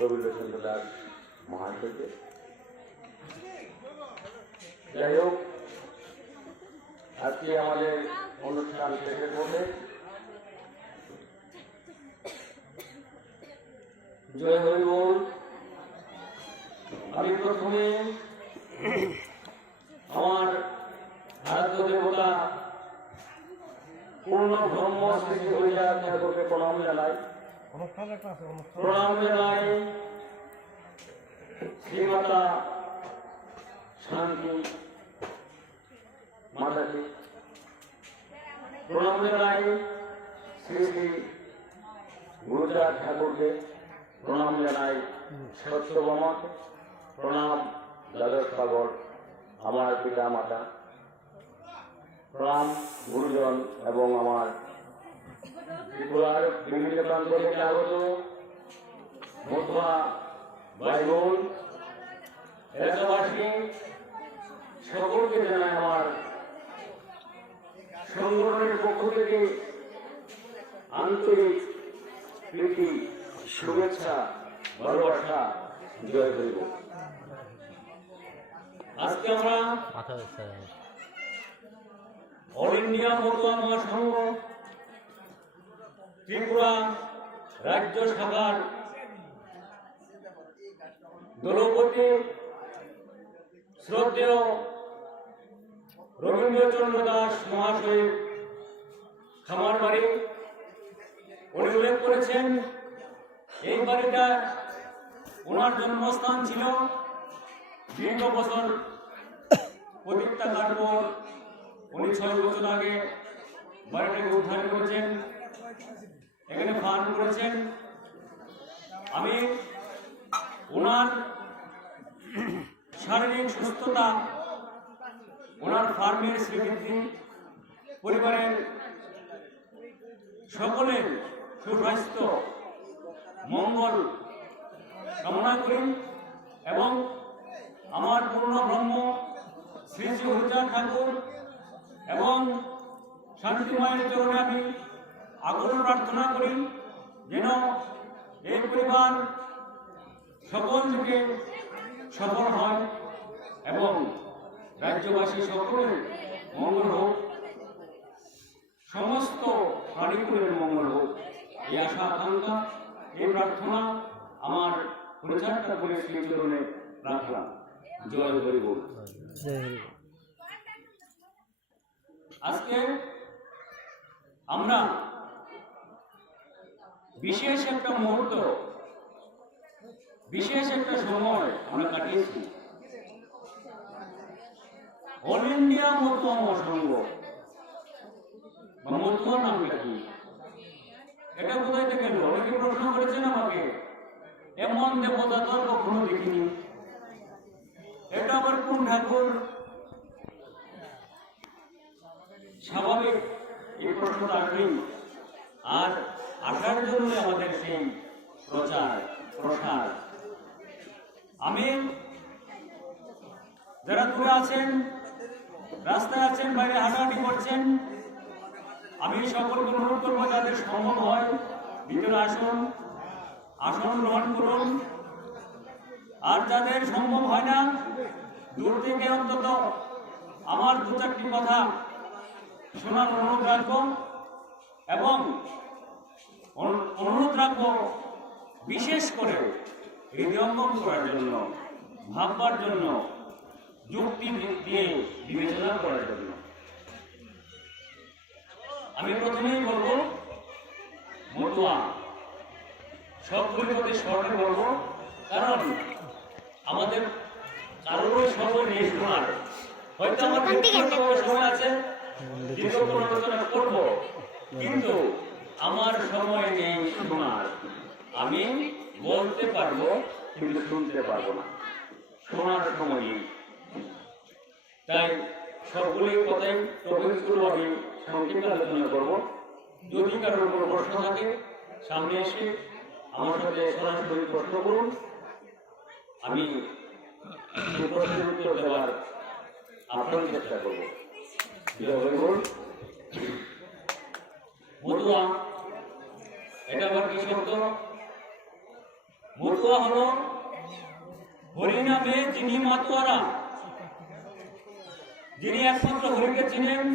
রবীন্দ্রচন্দ্র দাস মহাশয়কে। যাই হোক, আজকে আমাদের অনুষ্ঠান শেষের পথে। জয় হরি বল। আমি প্রথমে আমার আরাধ্য দেবতা পূর্ণ ব্রহ্ম শ্রী হরিচাঁদ ঠাকুরকে প্রণাম জানাই। প্রণাম জানাই শ্রীমাতা শান্তি মাতাজি। প্রণাম জানাই শ্রী শ্রী গুরুচাঁদ ঠাকুরকে। প্রণাম জানাই সত্যবামাকে। প্রণাম দ্বাদশ সাগর আমার পিতা মাতা। প্রণাম গুরুজন এবং আমার ত্রিপুরার বিভিন্ন প্রান্ত থেকে আগত মতুয়া ভাই বোন এলাকাবাসী সকলকে জানাই আমার সংগঠনের পক্ষ থেকে আন্তরিক প্রীতি, শুভেচ্ছা, ভালোবাসা। জয় হরি বল। আজকে আমরা অল ইন্ডিয়া মতুয়া মহাসংঘ ত্রিপুরা রাজ্য শাখার দলপতি শ্রদ্ধেয় রবীন্দ্রচন্দ্র দাস মহাশয়ের খামার বাড়ি। উনি উল্লেখ করেছেন এই বাড়িটা ওনার জন্মস্থান ছিল। দীর্ঘ বছর প্রতিষ্ঠা কাটার পর উনি 6 বছর আগে বাড়িটাকে উদ্ধার করেছেন, এখানে ফার্ম করেছেন। আমি ওনার শারীরিক সুস্থতা, ওনার ফার্মের শ্রীবৃদ্ধি, পরিবারের সকলের সুস্বাস্থ্য মঙ্গল কামনা করি এবং আমার পূর্ণ ব্রহ্ম শ্রী শ্রী হরিচাঁদ ঠাকুর এবং শান্তি মায়ের চরণে আমি আগ্রহ প্রার্থনা করি যেন এই পরিবার সকল দিকে সফল হয় এবং রাজ্যবাসী সকলের মঙ্গল হোক, সমস্ত প্রাণীকুলের মঙ্গল হোক, এই আশা আকাঙ্ক্ষা, এই প্রার্থনা আমার হরিচাঁদ ঠাকুরের শ্রীচরণে রাখলাম। জয় হরি বল। আজকে আমরা বিশেষ একটা মুহূর্ত, বিশেষ একটা সময় আমরা কাটিয়েছি। অল ইন্ডিয়া মতুয়া মহাসংঘ বা মতুয়া নামটা কি, এটা কোথায় থেকে এলো? অনেকে প্রশ্ন করেছেন আমাকে, এমন দেবতা তো কখনো দেখিনি, এটা আবার কোন ঠাকুর? স্বাভাবিক এই প্রশ্নটা আসবেই। আর আসার জন্য আমাদের সেই প্রচার প্রসার। আমি যারা দূরে আছেন, রাস্তায় আছেন, বাইরে হাঁটাহাঁটি করছেন, আমি সকলকে অনুরোধ করবো যাদের সম্ভব হয় ভিতরে আসুন, আসন গ্রহণ করুন। আর যাদের সম্ভব হয় না, দূর থেকে অন্তত আমার 2-4টি কথা শোনার অনুরোধ রাখবো এবং অনুরোধ রাখবো বিশেষ করে হৃদয়ঙ্গম করার জন্য, ভাববার জন্য, যুক্তি দিয়ে বিবেচনা করার জন্য। আমি প্রথমেই বলবো মতুয়া সবগুলি প্রতি স্মরণে বলবো, কারণ আমাদের কারোর সময় নেই শোনার। হয়তো আমার সময় আছে, আলোচনা করবো, কিন্তু আমার সময় নেই শোনার। আমি বলতে পারবো কিন্তু শুনতে পারবো না, শোনার সময় নেই। তাই সবগুলি কথাই আমি সংক্ষিপ্ত আলোচনা করবো। যদি কারোর কোনো প্রশ্ন থাকে সামনে এসে আমার সাথে সরাসরি প্রশ্ন করুন, আমি প্রশ্নের উত্তর দেওয়ার আপনার চেষ্টা করবো। মতুয়া এটা আবার কি শব্দ? মতুয়া হলো হরিনামে যিনি মাতোয়ারা, যিনি একমাত্র হরিকে চিনেন,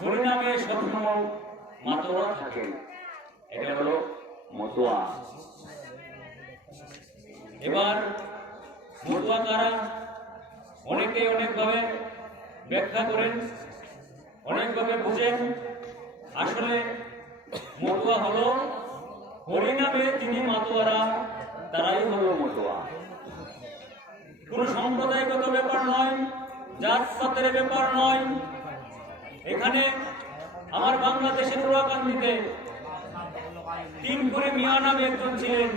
হরিনামে সবসময় মাতোয়ারা থাকেন, এটা হলো মতুয়া। এবার মতুয়া কারা অনেকে অনেকভাবে ব্যাখ্যা করেন, অনেকভাবে বুঝেন। আসলে মতুয়া হলো হরিনামে যিনি মাতোয়ারা, তারাই হলো মতুয়া। কোন সম্প্রদায়গত ব্যাপার নয়, জাতপাতের ব্যাপার নয়। এখানে আমার বাংলাদেশের উড়াকান্দিতে তিনপুরি মিয়া নামে একজন ছিলেন।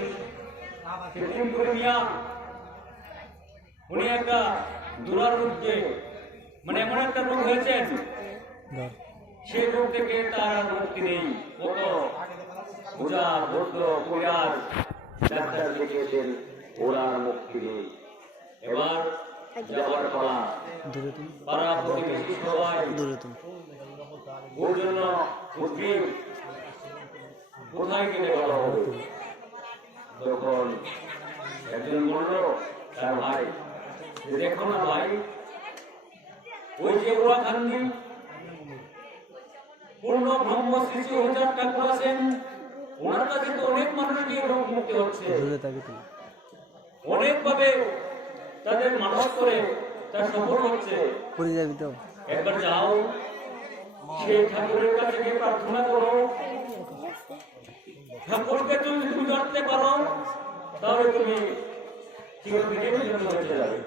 তিনপুরি মিয়া উনি একটা দুরারোগ্যে, মানে এমন একটা রোগ হয়েছেন, সেই রোগ থেকে তার আর মুক্তি নেই। কত পূজা ভদ্র পূজার ডাক্তার দেখিয়েছেন, ওরা মুক্তি নেই। এবার যাওয়ার পালা, পাড়া প্রতিবেশী সবাই ওর জন্য উদ্ভিদ কোথায় কিনে বলা হবে। তখন একজন বলল তার ভাই, দেখো না ভাই, ওই যে উড়াকান্দি পূর্ণ ব্রহ্ম শ্রী হজার ঠাকুর আছেন, ওনার কাছে তো অনেক মানুষ নিয়ে রোগ মুক্তি হচ্ছে, অনেকভাবে তাদের মানব করে তা সফল হচ্ছে। একবার যাও, সেই ঠাকুরের কাছে গিয়ে প্রার্থনা করো, ঠাকুরকে তুমি যদি করতে পারো তাহলে তুমি চিরদিনের জন্য বেঁচে যাবে।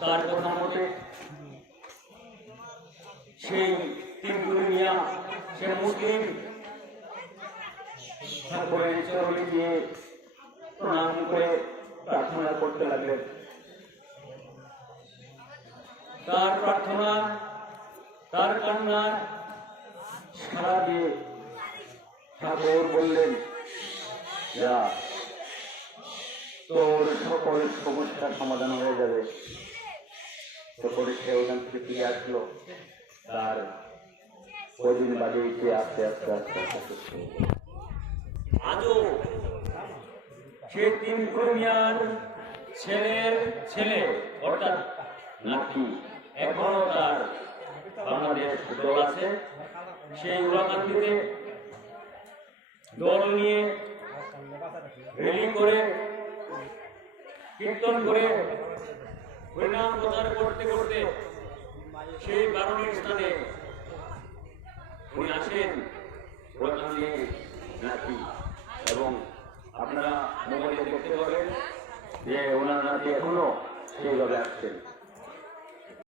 তার কথা মতে সেই তিনপুরি মিয়া, সে মুসলিম, ঠাকুরের চরণে গিয়ে প্রণাম করে প্রার্থনা করতে লাগলেন। তার প্রার্থনা, তার কান্না সারা দিয়ে ঠাকুর বললেন, যা, তোর সকল সমস্যার সমাধান হয়ে যাবে। তারপরে সে ওখান থেকে ফিরে আসলো। তার কদিন বাদে আস্তে আস্তে আস্তে আস্তে আজও সে তিনপুরি মিয়ার ছেলের ছেলে অর্থাৎ নাতি এখনো তার বাংলাদেশ দল আছে। সেই উড়াকান্দিতে দল নিয়ে রেলি করে, কীর্তন করে, হরিনাম প্রচার করতে করতে সেই বারণের স্থানে উনি আসেন, উড়াকান্দির নাতি। এবং আপনারা মোবাইলে দেখতে পাবেন যে ওনার নাতি এখনো সেইভাবে আসছেন।